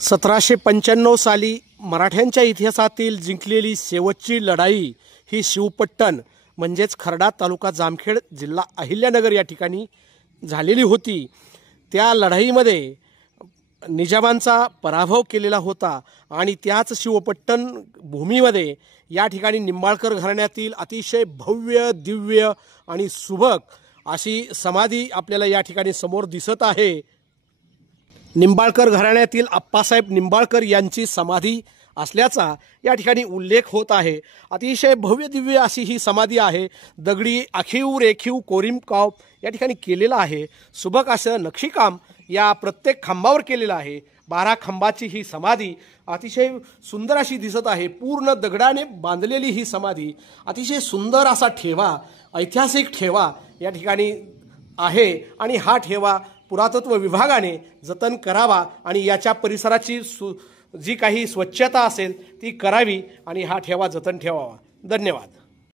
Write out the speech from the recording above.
1795 साली मराठ्यांच्या इतिहासातील जिंकलेली शेवटची लढाई ही शिवपट्टण म्हणजेच खर्डा तालुका जामखेड जिल्हा अहिल्यानगर या ठिकाणी झालेली होती। त्या लढाईमध्ये निजामांचा पराभव केलेला होता आणि त्याच शिवपट्टण भूमीमध्ये या ठिकाणी निंबाळकर घराण्यातील अतिशय भव्य दिव्य आणि सुबक अशी समाधी आपल्याला या ठिकाणी समोर दिसत आहे। निंबाळकर घराण्यातील आप्पासाहेब निंबाळकर यांची समाधी असल्याचा या ठिकाणी उल्लेख होत आहे। अतिशय भव्य दिव्य अशी ही समाधी आहे। दगडी आखीव रेखीव कोरीवकाम या ठिकाणी केलेलं आहे। सुबक असं नक्षीकाम या प्रत्येक खांबावर केलेलं आहे। 12 खांबाची ही समाधी अतिशय सुंदर अशी दिसत आहे। पूर्ण दगडाने बांधलेली ही समाधी अतिशय सुंदर असा ठेवा ऐतिहासिक ठेवा या ठिकाणी आहे आणि हा ठेवा पुरातत्व विभागाने जतन करावा आणि याच्या परिसराची जी काही स्वच्छता असेल ती करावी आणि हा ठेवा जतन ठेवावा। धन्यवाद।